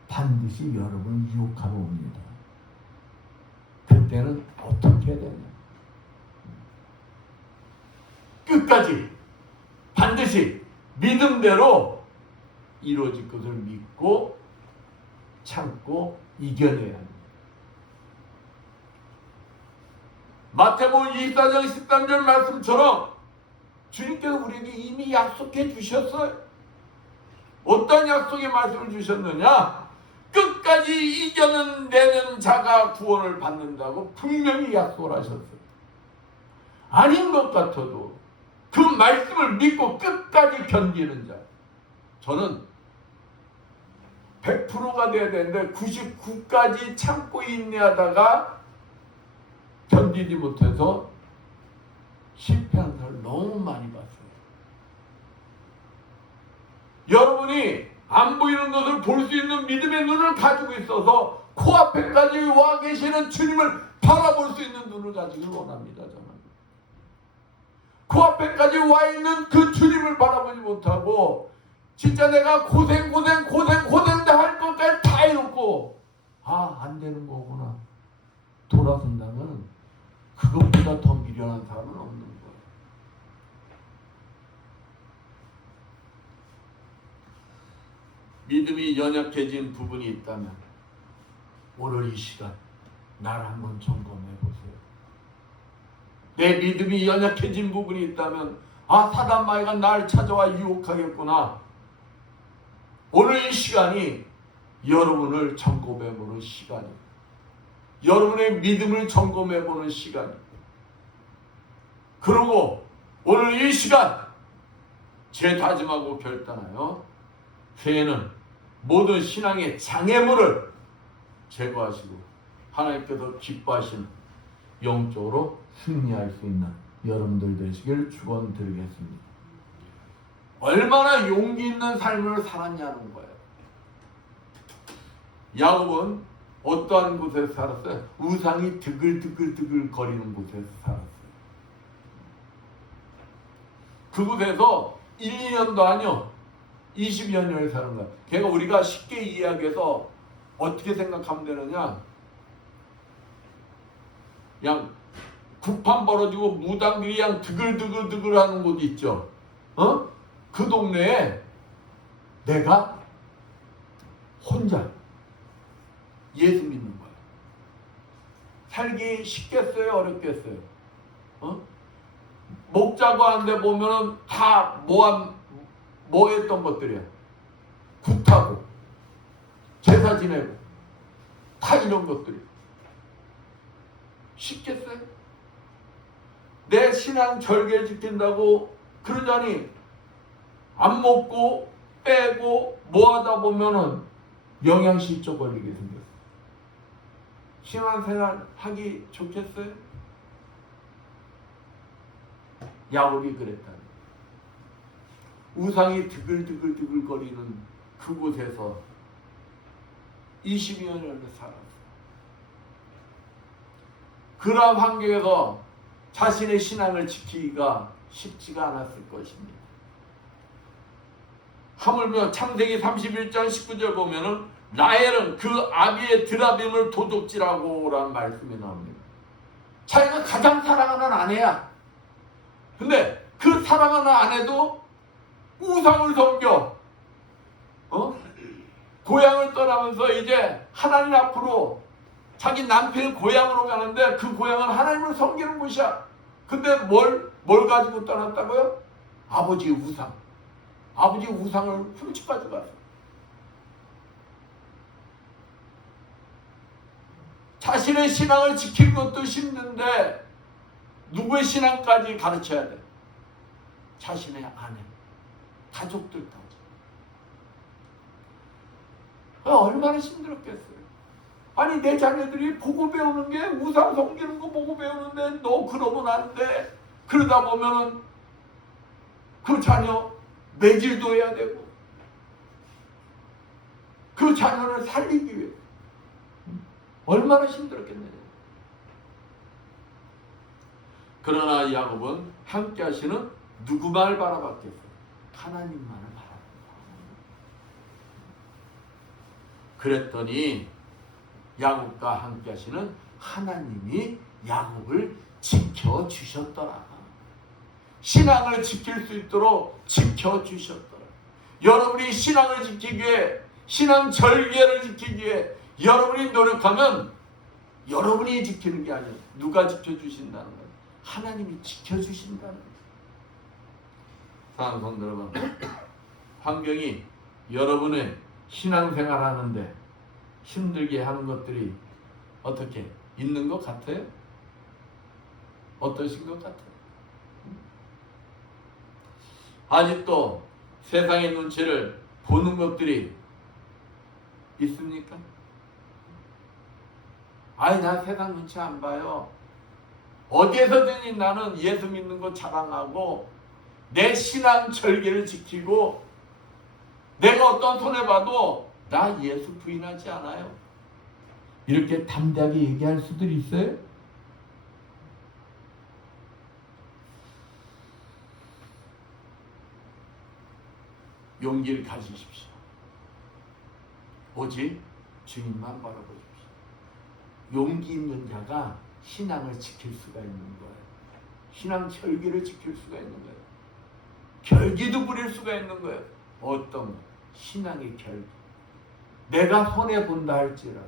반드시 여러분을 유혹하러 옵니다. 그때는 어떻게 해야 되냐? 끝까지 반드시 믿음대로 이루어질 것을 믿고 참고 이겨내야 합니다. 마태복음 24장 13절 말씀처럼 주님께서 우리에게 이미 약속해 주셨어요. 어떤 약속의 말씀을 주셨느냐? 끝까지 이겨내는 자가 구원을 받는다고 분명히 약속을 하셨어요. 아닌 것 같아도 그 말씀을 믿고 끝까지 견디는 자. 저는 100%가 돼야 되는데 99까지 참고 인내하다가 견디지 못해서 실패한 사람을 너무 많이 봤어요. 여러분이 안 보이는 것을 볼 수 있는 믿음의 눈을 가지고 있어서 코앞에까지 와 계시는 주님을 바라볼 수 있는 눈을 가지길 원합니다. 저는 코앞에까지 와 있는 그 주님을 바라보지 못하고 진짜 내가 고생다 할 것까지 다 해놓고 안 되는 거구나 돌아선다면 그것보다 더 미련한 사람은 없는 거예요. 믿음이 연약해진 부분이 있다면 오늘 이 시간 나를 한번 점검해 보세요. 내 믿음이 연약해진 부분이 있다면 사단 마귀가 날 찾아와 유혹하겠구나. 오늘 이 시간이 여러분을 점검해 보는 시간이에요. 여러분의 믿음을 점검해 보는 시간이에요. 그리고 오늘 이 시간 재다짐하고 결단하여 새해는 모든 신앙의 장애물을 제거하시고 하나님께서 기뻐하시는 영적으로 승리할 수 있는 여러분들 되시길 축원드리겠습니다. 얼마나 용기 있는 삶을 살았냐는 거예요. 야곱은 어떠한 곳에서 살았어요? 우상이 드글드글 거리는 곳에서 살았어요. 그곳에서 1, 2년도 아니요 20여 년을 사는 거야. 걔가 우리가 쉽게 이야기해서 어떻게 생각하면 되느냐? 그냥 구판 벌어지고 무당들이 그냥 드글드글 하는 곳 있죠. 그 동네에 내가 혼자 예수 믿는 거야. 살기 쉽겠어요? 어렵겠어요? 목자고 하는데 보면은 다 뭐 했던 것들이야. 굿하고 제사 지내고 다 이런 것들이 쉽겠어요? 내 신앙 절개 지킨다고 그러자니 안 먹고 빼고 뭐 하다 보면은 영양실조 걸리게 생겼어. 신앙생활 하기 좋겠어요? 야곱이 그랬다. 우상이 드글드글 거리는 그곳에서 20여 년을 살았어. 그러한 환경에서 자신의 신앙을 지키기가 쉽지가 않았을 것입니다. 하물며 창세기 31장 19절 보면은 라헬은 그 아비의 드라빔을 도둑질하고 라는 말씀이 나옵니다. 자기가 가장 사랑하는 아내야. 근데 그 사랑하는 아내도 우상을 섬겨 고향을 떠나면서 이제 하나님 앞으로 자기 남편의 고향으로 가는데 그 고향은 하나님을 섬기는 곳이야. 근데 뭘 가지고 떠났다고요? 아버지의 우상. 아버지의 우상을 훔쳐 가져갔어. 자신의 신앙을 지키는 것도 힘든데 누구의 신앙까지 가르쳐야 돼? 자신의 아내, 가족들까지. 얼마나 힘들었겠어요. 아니 내 자녀들이 보고 배우는 게 우상 섬기는 거 보고 배우는데 너 그러면 안 돼. 그러다 보면은 그 자녀 매질도 해야 되고 그 자녀를 살리기 위해 얼마나 힘들었겠느냐. 그러나 야곱은 함께 하시는 누구만을 바라봤겠어요? 하나님만을 바라봤다. 그랬더니 야곱과 함께 하시는 하나님이 야곱을 지켜주셨더라. 신앙을 지킬 수 있도록 지켜주셨더라. 여러분이 신앙을 지키기 위해, 신앙 절개를 지키기 위해 여러분이 노력하면 여러분이 지키는 게 아니에요. 누가 지켜주신다는 거예요? 하나님이 지켜주신다는 거예요. 사랑하는 성도 여러분, 환경이 여러분의 신앙생활 하는데 힘들게 하는 것들이 어떻게 있는 것 같아요? 어떠신 것 같아요? 아직도 세상의 눈치를 보는 것들이 있습니까? 아니, 나 세상 눈치 안 봐요. 어디에서든지 나는 예수 믿는 거 자랑하고 내 신앙 절개를 지키고 내가 어떤 손해봐도 나 예수 부인하지 않아요. 이렇게 담대하게 얘기할 수도 있어요. 용기를 가지십시오. 오직 주님만 바라보십시오. 용기 있는 자가 신앙을 지킬 수가 있는 거예요. 신앙 절개를 지킬 수가 있는 거예요. 결기도 부릴 수가 있는 거예요. 어떤 신앙의 결기. 내가 손해본다 할지라도,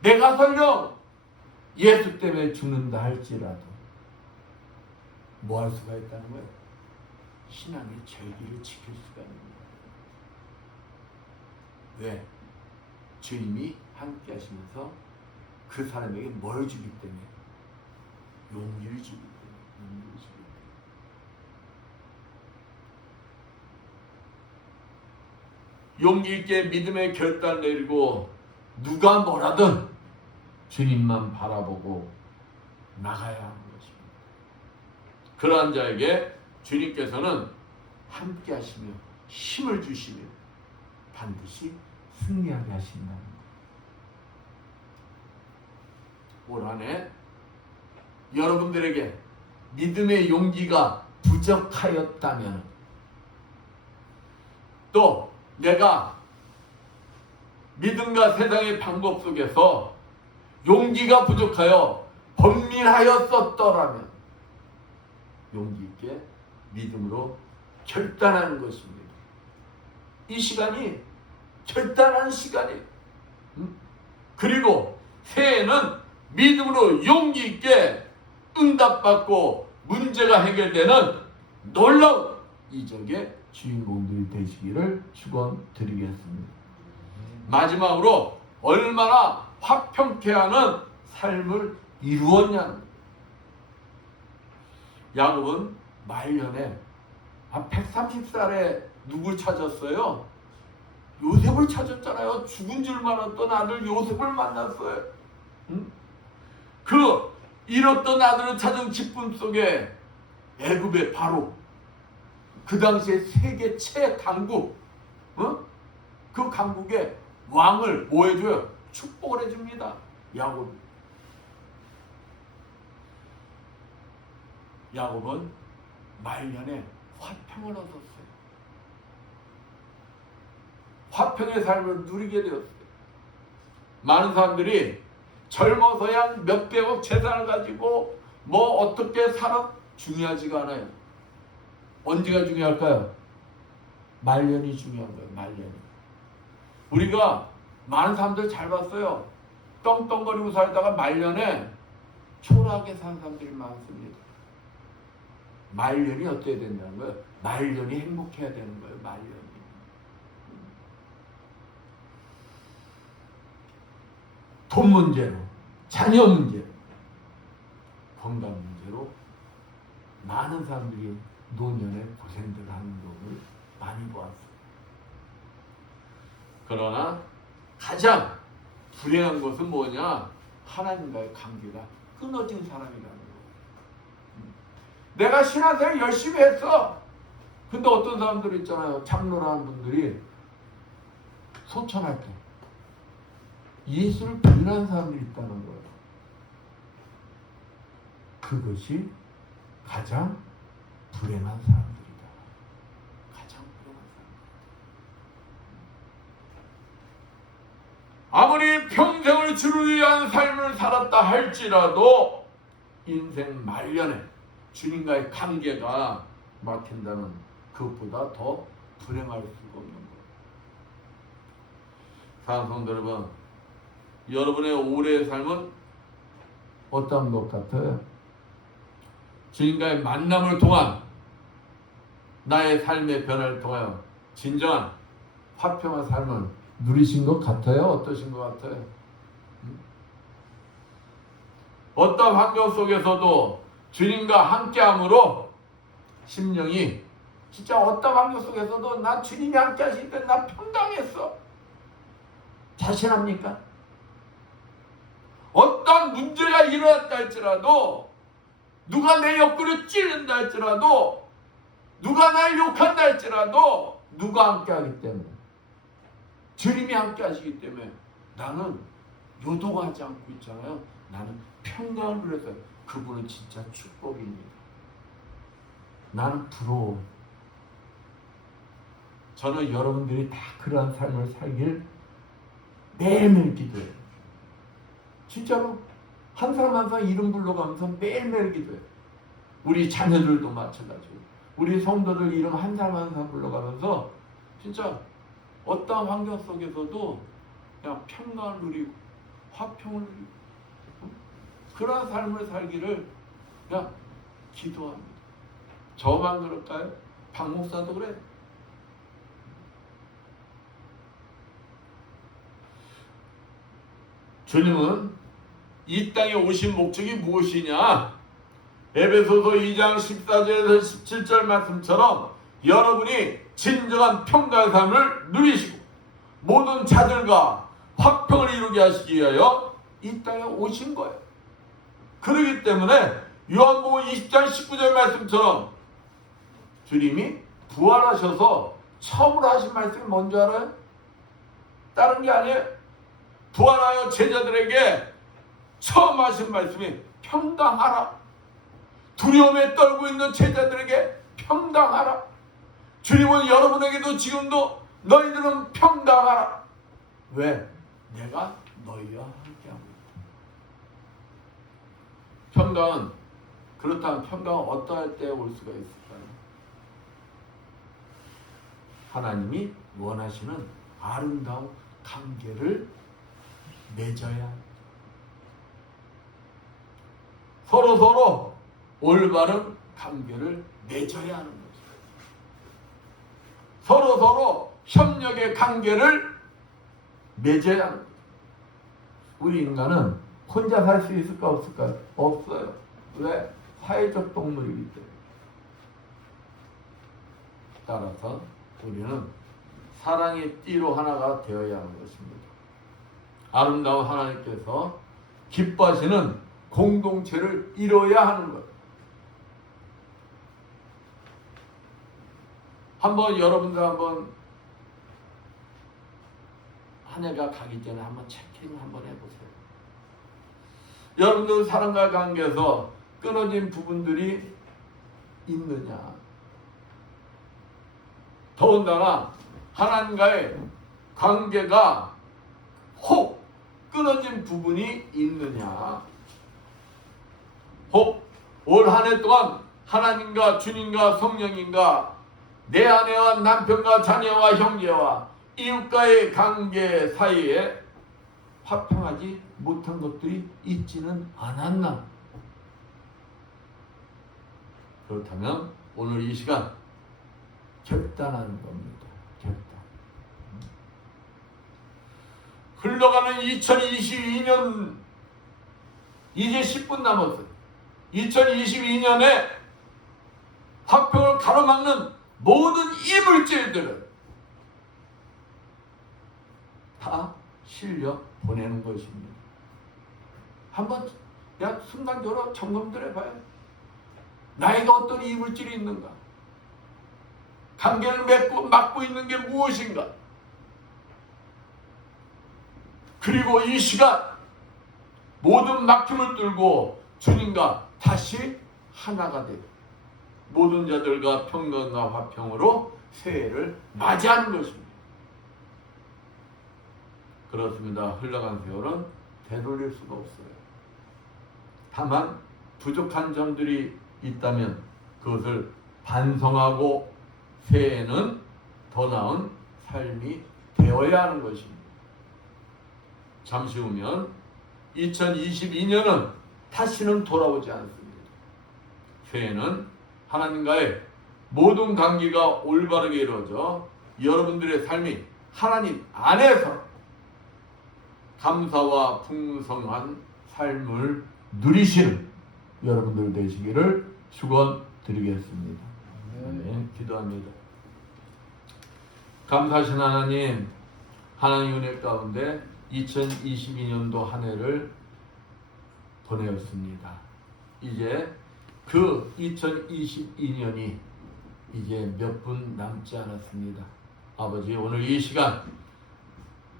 내가 설령 예수 때문에 죽는다 할지라도 뭐 할 수가 있다는 거예요? 신앙의 절기를 지킬 수가 있는 거예요. 왜? 주님이 함께 하시면서 그 사람에게 뭘 주기 때문에? 용기를 주기 때문에. 용기를 주기 때문에. 용기 있게 믿음의 결단을 내리고 누가 뭐라든 주님만 바라보고 나가야 하는 것입니다. 그러한 자에게 주님께서는 함께 하시며 힘을 주시며 반드시 승리하게 하신다는 것. 올 한 해 여러분들에게 믿음의 용기가 부족하였다면, 또 내가 믿음과 세상의 방법 속에서 용기가 부족하여 번민하였었더라면 용기 있게 믿음으로 결단하는 것입니다. 이 시간이 결단하는 시간이에요. 그리고 새해에는 믿음으로 용기 있게 응답받고 문제가 해결되는 놀라운 이적의 주인공들이 되시기를 축원드리겠습니다. 마지막으로 얼마나 화평케 하는 삶을 이루었냐는, 야곱은 말년에 130살에 누굴 찾았어요? 요셉을 찾았잖아요. 죽은 줄 알았던 아들 요셉을 만났어요. 그 잃었던 아들을 찾은 기쁨 속에 애굽의 바로 그 당시에 세계 최강국, 그 강국의 왕을 뭐 해줘요? 축복을 해줍니다. 야곱은 말년에 화평을 얻었어요. 화평의 삶을 누리게 되었어요. 많은 사람들이 젊어서야 몇백억 재산을 가지고 뭐 어떻게 살아? 중요하지가 않아요. 언제가 중요할까요? 말년이 중요한 거예요. 말년이. 우리가 많은 사람들 잘 봤어요. 떵떵거리고 살다가 말년에 초라하게 사는 사람들이 많습니다. 말년이 어때야 된다는 거예요? 말년이 행복해야 되는 거예요. 말년이. 돈 문제로, 자녀 문제로, 건강 문제로 많은 사람들이 노년에 고생들 하는 것을 많이 보았어요. 그러나 가장 불행한 것은 뭐냐? 하나님과의 관계가 끊어진 사람이라는 거예요. 내가 신앙생활 열심히 했어. 근데 어떤 사람들 있잖아요. 장로라는 분들이 소천할 때 예수를 부인하는 사람들이 있다는 거예요. 그것이 가장 불행한 사람들이다. 가장 불행한 사람들. 아무리 평생을 주를 위한 삶을 살았다 할지라도 인생 말년에 주님과의 관계가 막힌다는 그것보다 더 불행할 수가 없는 거예요. 사랑하는 성도 여러분, 여러분의 올해의 삶은 어떤 것 같아요? 주님과의 만남을 통한 나의 삶의 변화를 통하여 진정한 화평한 삶을 누리신 것 같아요? 어떠신 것 같아요? 어떤 환경 속에서도 주님과 함께함으로 심령이 진짜 어떤 환경 속에서도 나 주님이 함께 하실 때 나 평강했어. 자신합니까? 어떤 문제가 일어났다 할지라도, 누가 내 옆구리를 찌른다 할지라도, 누가 날 욕한다 할지라도 누가 함께 하기 때문에, 주님이 함께 하시기 때문에 나는 요동하지 않고 있잖아요. 나는 평강을 누려서 그분은 진짜 축복입니다. 나는 부러워. 저는 여러분들이 다 그러한 삶을 살길 매일매일 기도해요. 진짜로 한 사람 한 사람 이름 불러가면서 매일매일 기도해요. 우리 자녀들도 마찬가지고 우리 성도들 이름 한 사람 한 사람 불러가면서 진짜 어떤 환경 속에서도 그냥 평강을 누리고 화평을 누리고 그런 삶을 살기를 그냥 기도합니다. 저만 그럴까요? 박 목사도 그래. 주님은 이 땅에 오신 목적이 무엇이냐? 에베소서 2장 14절에서 17절 말씀처럼 여러분이 진정한 평강의 삶을 누리시고 모든 자들과 화평을 이루게 하시기 위하여 이 땅에 오신 거예요. 그렇기 때문에 요한복음 20장 19절 말씀처럼 주님이 부활하셔서 처음으로 하신 말씀이 뭔지 알아요? 다른 게 아니에요. 부활하여 제자들에게 처음 하신 말씀이 평강하라. 두려움에 떨고 있는 제자들에게 평강하라. 주님은 여러분에게도 지금도 너희들은 평강하라. 왜? 내가 너희와 함께하고 있다. 평강은, 그렇다면 평강은 어떠할 때 올 수가 있을까요? 하나님이 원하시는 아름다운 관계를 맺어야 합니다. 서로 올바른 관계를 맺어야 하는 거죠. 서로 협력의 관계를 맺어야 하는 거죠. 우리 인간은 혼자 살 수 있을까 없을까요? 없어요. 왜? 사회적 동물이기 때문에. 따라서 우리는 사랑의 띠로 하나가 되어야 하는 것입니다. 아름다운 하나님께서 기뻐하시는 공동체를 이뤄야 하는 것. 한번 여러분들 한번 한 해가 가기 전에 한번 체킹 한번 해보세요. 여러분들 사람과 관계에서 끊어진 부분들이 있느냐? 더군다나 하나님과의 관계가 혹 끊어진 부분이 있느냐? 혹 올 한 해 동안 하나님과 주님과 성령님과 내 아내와 남편과 자녀와 형제와 이웃과의 관계 사이에 화평하지 못한 것들이 있지는 않았나? 그렇다면 오늘 이 시간 결단하는 겁니다. 결단. 흘러가는 2022년 이제 10분 남았어요. 2022년에 화평을 가로막는 모든 이물질들을 다 실려 보내는 것입니다. 한번 순간적으로 점검들 해봐요. 나에게 어떤 이물질이 있는가? 관계를 막고 있는 게 무엇인가? 그리고 이 시간 모든 막힘을 뚫고 주님과 다시 하나가 되고 모든 자들과 평강과 화평으로 새해를 맞이하는 것입니다. 그렇습니다. 흘러간 세월은 되돌릴 수가 없어요. 다만 부족한 점들이 있다면 그것을 반성하고 새해에는 더 나은 삶이 되어야 하는 것입니다. 잠시 후면 2022년은 다시는 돌아오지 않습니다. 새해는 하나님과의 모든 관계가 올바르게 이루어져 여러분들의 삶이 하나님 안에서 감사와 풍성한 삶을 누리시는 여러분들 되시기를 축원드리겠습니다. 네, 기도합니다. 감사하신 하나님, 하나님 은혜 가운데 2022년도 한 해를 보내었습니다. 이제 그 2022년이 이제 몇 분 남지 않았습니다. 아버지, 오늘 이 시간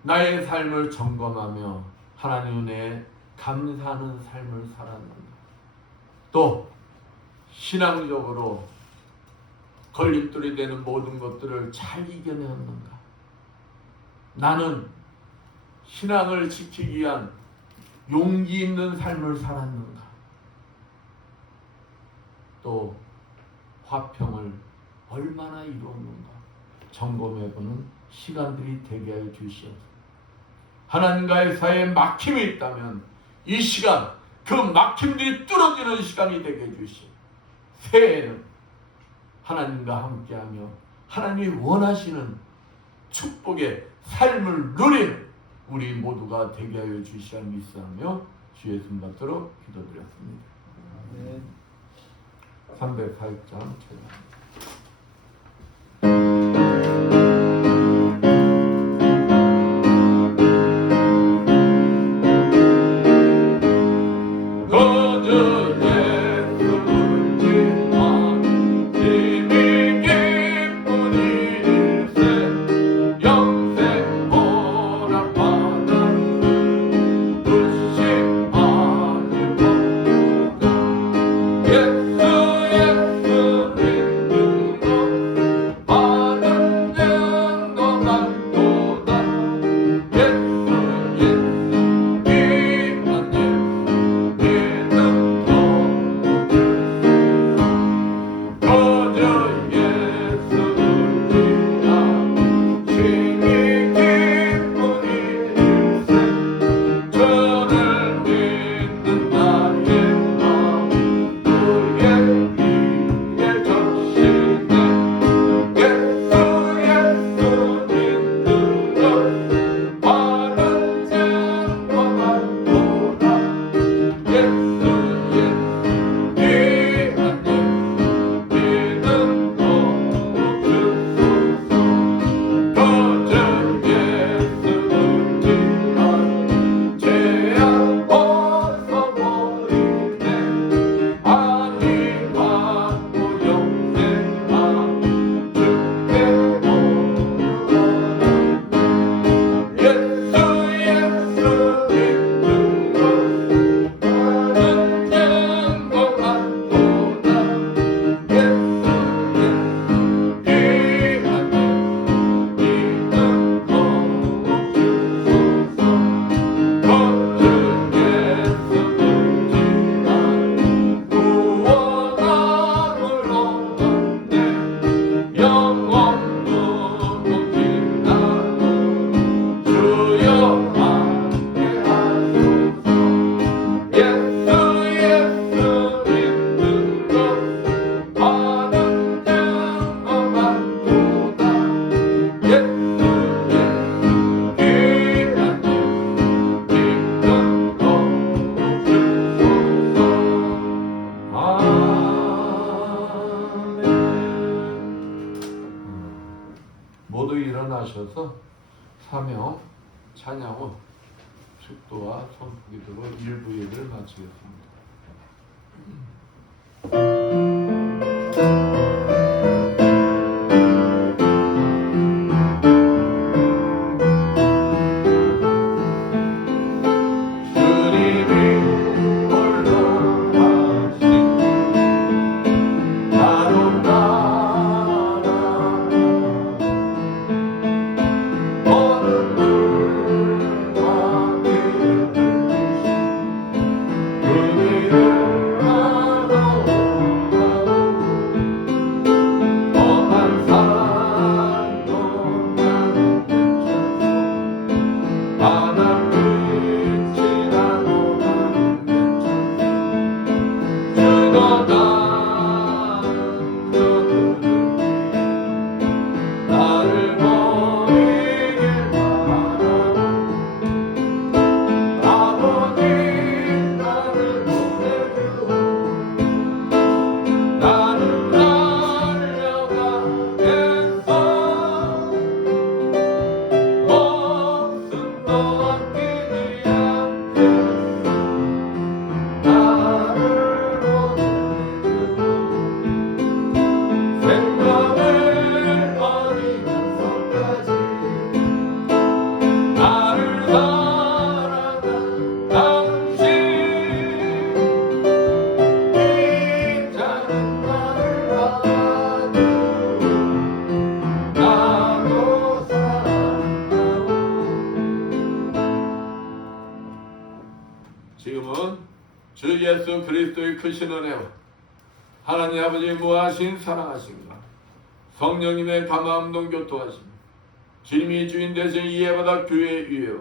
나의 삶을 점검하며 하나님 은혜에 감사하는 삶을 살았는가, 또 신앙적으로 걸림돌이 되는 모든 것들을 잘 이겨내었는가, 나는 신앙을 지키기 위한 용기 있는 삶을 살았는가, 또 화평을 얼마나 이루었는가 점검해보는 시간들이 되게 하여 주시옵소서. 하나님과의 사이에 막힘이 있다면 이 시간 그 막힘들이 뚫어지는 시간이 되게 해주시오. 새해에는 하나님과 함께하며 하나님이 원하시는 축복의 삶을 누리는 우리 모두가 되게 하여 주시옵소서 믿사하며 주의 이름 받도록 기도드렸습니다. 308장 찬양. 모두 일어나셔서 사명, 찬양 후 축도와 선포기도로 일부 예배를 마치겠습니다. 주님이 홀로 하신 나로 주 예수 그리스도의 크신 은혜와 하나님 아버지의 무하신 사랑하심과 성령님의 감화함동 교통하심, 주님이 주인 되신 이해바다 교회의 위에와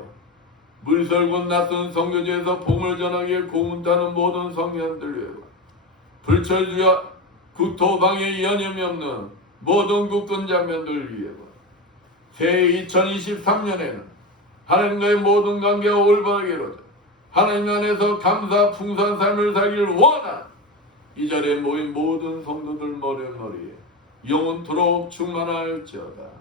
물설곧 낯선 선교지에서 복음을 전하기에 고문타는 모든 성령들 위에와 불철주야 국토방에 연염이 없는 모든 국군 장면들 위에와 새해 2023년에는 하나님과의 모든 관계가 올바르게 이루어져 하나님 안에서 감사 풍성한 삶을 살기를 원한 이 자리에 모인 모든 성도들 머리에 영원토록 충만할지어다.